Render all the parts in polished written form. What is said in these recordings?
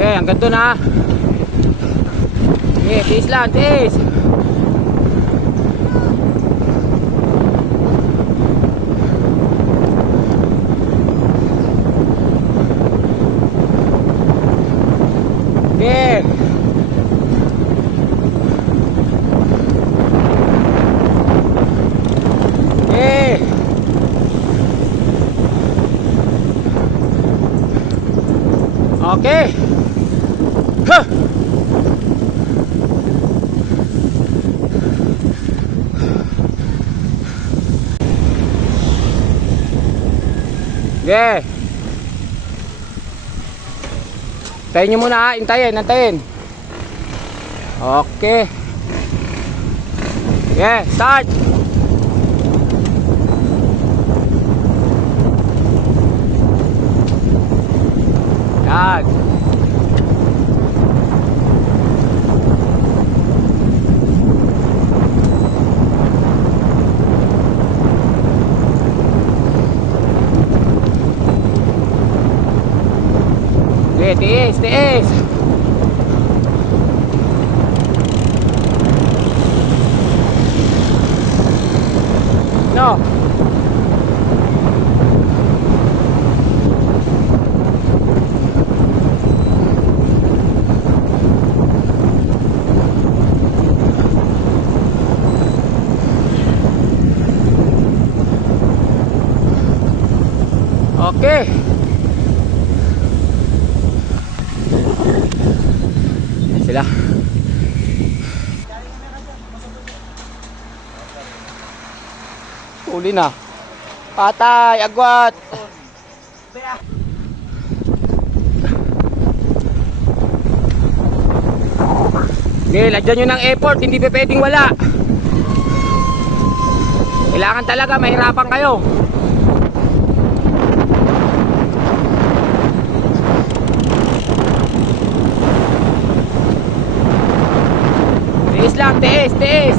Okay, hanggang doon ha. Okay, tiis lang, tiis. Okay. Okay. Okay. Huh. Okay. Tayo nyo muna ha. Hintayin, hintayin. Okay. Okay, start. Yan. Okay, tiis, tiis. No. Okay. Sila. Uli na. Patay, agwat. Okay, lagyan nyo ng effort, hindi pa pwedeng wala. Kailangan talaga, mahirapan kayo. Tiis lang, tiis, tiis.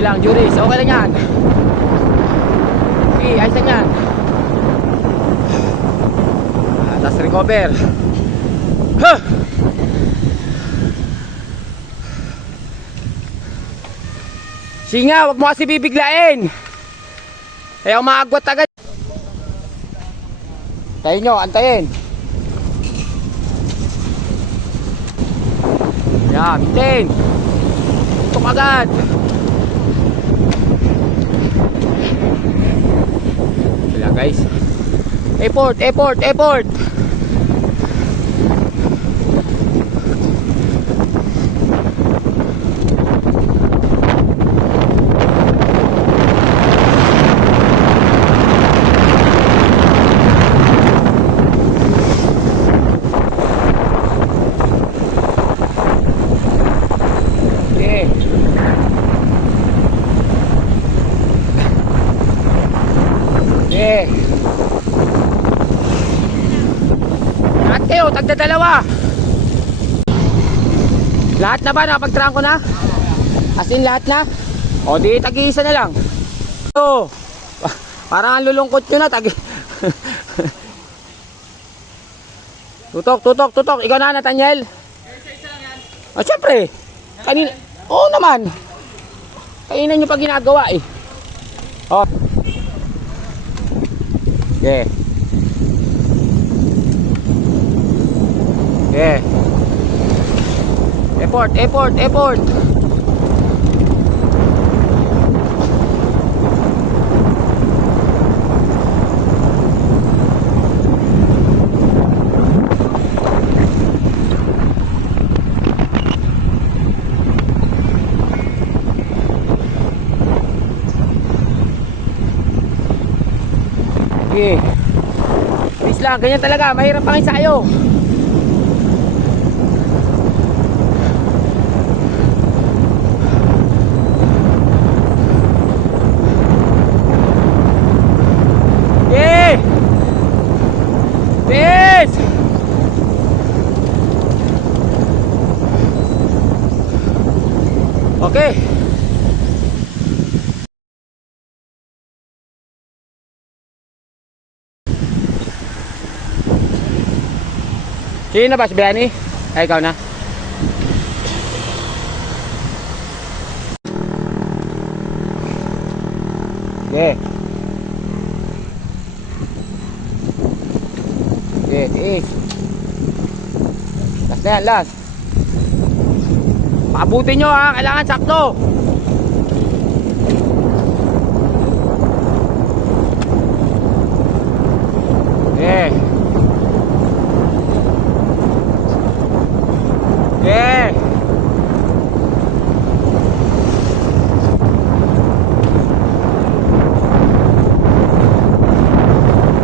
Ilang juris, okay lang yan. Okay, ayos lang yan. Tapos recover. Huh! Singa, wag mo kasi bibiglain. Kaya umaagwat agad. Tayo nyo, antayin. Yan, maintain. Tuk agad. Sila guys. Effort, effort, effort. Okay. Lahat kayo, tagda dalawa. Lahat na ba? Nakapag-trangko na? As in lahat na? O di, tag-iisa na lang. So, parang ang lulungkot nyo na. Tutok, tutok, tutok. Ikaw na, Nathaniel? O, syempre. Kanina. Oo naman. Kanina nyo pa ginagawa eh. O. Yeah. Yeah. Effort, effort, effort. Okay. Please lang, ganyan talaga. Mahirap ang ensayo. Okay. Please. Okay. Sino ba? Si Brianny? Ay, ikaw na. Okay. Okay, tiis. Last na yan, last. Pakabutin nyo ha, kailangan sakto. Okay. Okay.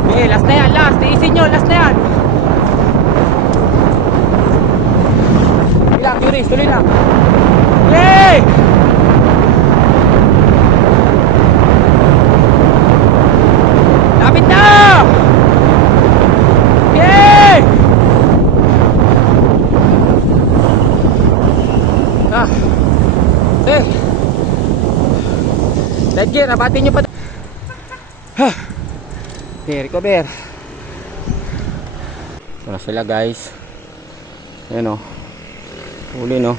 Okay, last na yan, last. Tiisin nyo, last na yan. Tuloy lang, Juris, tuloy lang. Yay! Lapit na! Yay! Ah. Eh. Dead gear, abatin nyo pa. Ha. Okay, recover. Ito na sila guys. Ayan o. Huli no.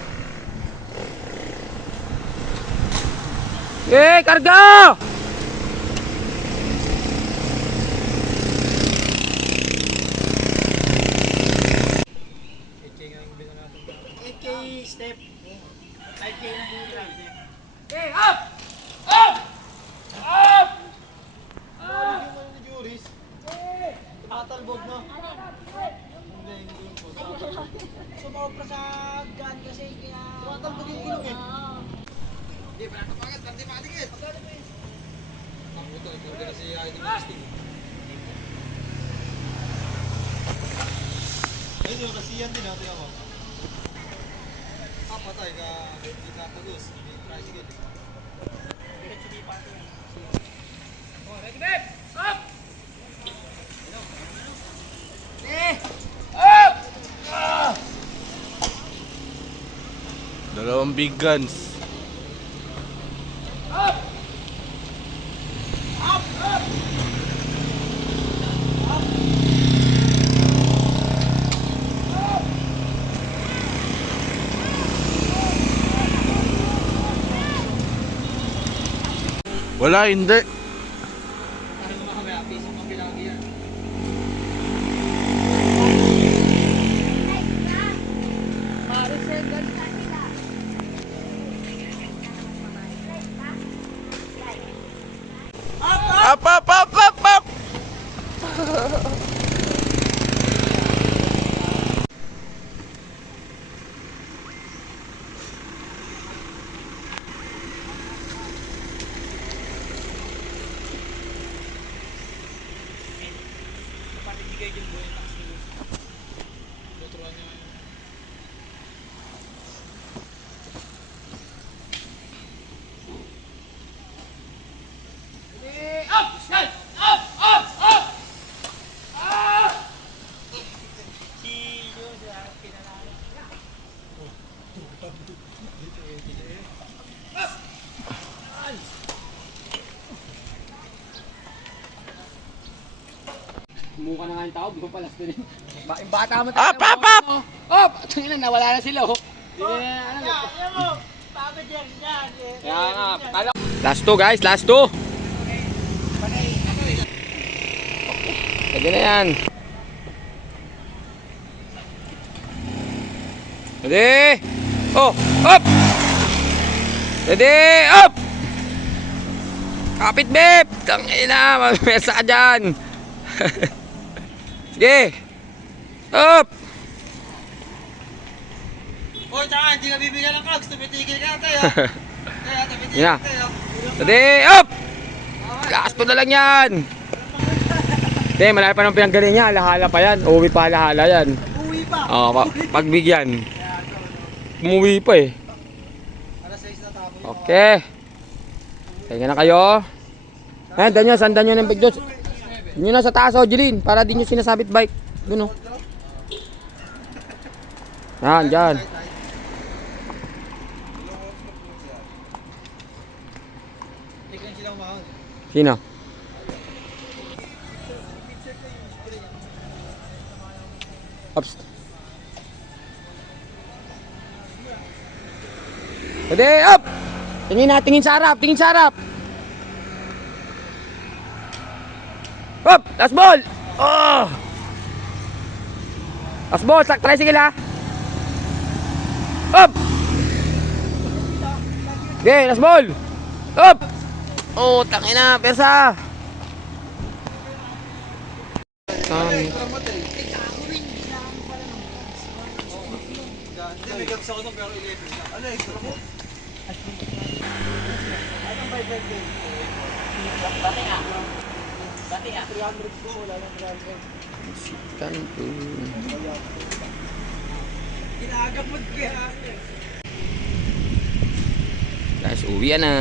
Eh, karga! Step. 5K na huli lang. Okay, up! Up! Up! Juris. Tumatalbog no? Hindi yung po. Sumobra sa gun kasi kaya... Tumatalbog yung gulong eh. Hindi, parang kapagat. Parang di matigit. Ang ito, ikaw na si ID Masting. Ayun yung kasiyan din natin ako. Patay ka, hindi ka tagos. Hindi tricycle. Diretso di pa ito. Oh, ready babe! Up! Up! Dalawang big guns. Up! Up! Up! Wala, hindi. Parang mamaya, pisong mapilagi yan. Up, up, up, up, up! Panindigay din mo yung tax nilo. Luturan niya. Up! Up! Up! Up! Up! Ah! Si Diyos, pinalala. Mukha na nga yung tao, di ko palas din. Yung bata mo Up, up, up! Up! Tingnan, nawala na sila oh. Ano Mo, pagod yan. Kaya nga, kala. Last two guys, last two. Pwede na yan. Ready? Oh, up! Ready, up! Kapit, babe! Tangina, mamesa ka dyan. Sige! Up! Hoy, tsaka, hindi ka bibigyan ng cogs. Tumitigil ka tayo. Kaya, tumitigil Yan na. tayo. Ready, up! Last two na lang yan. Hindi, malaki pa ng pinanggaling niya. Alahala pa yan. Uwi pa alahala yan. Uwi pa. Oo, pagbigyan. Umuwi pa eh. Alas 6 na tapos. Okay. Kaya na kayo. Ayan, danyo, sandan nyo ng bag doon. Yun na sa taas, oh, Jeline, para di nyo sinasabit bike. Doon, oh. Yan, dyan. Tignan sila umahon. Sino? Ops. Pwede, up! Tingin na, tingin sa harap, tingin sa harap. Up! Last ball! Oh! Last ball, tricycle ha. Up! Okay, last ball! Up! Oh, tangina, persa! Hindi, may gaps ako doon pero electric na. Ano, extra mo? Anong by bed din? Bati nga. 300 po, wala lang 300. Kanto. Ginagapod kaya. Guys, uwi na.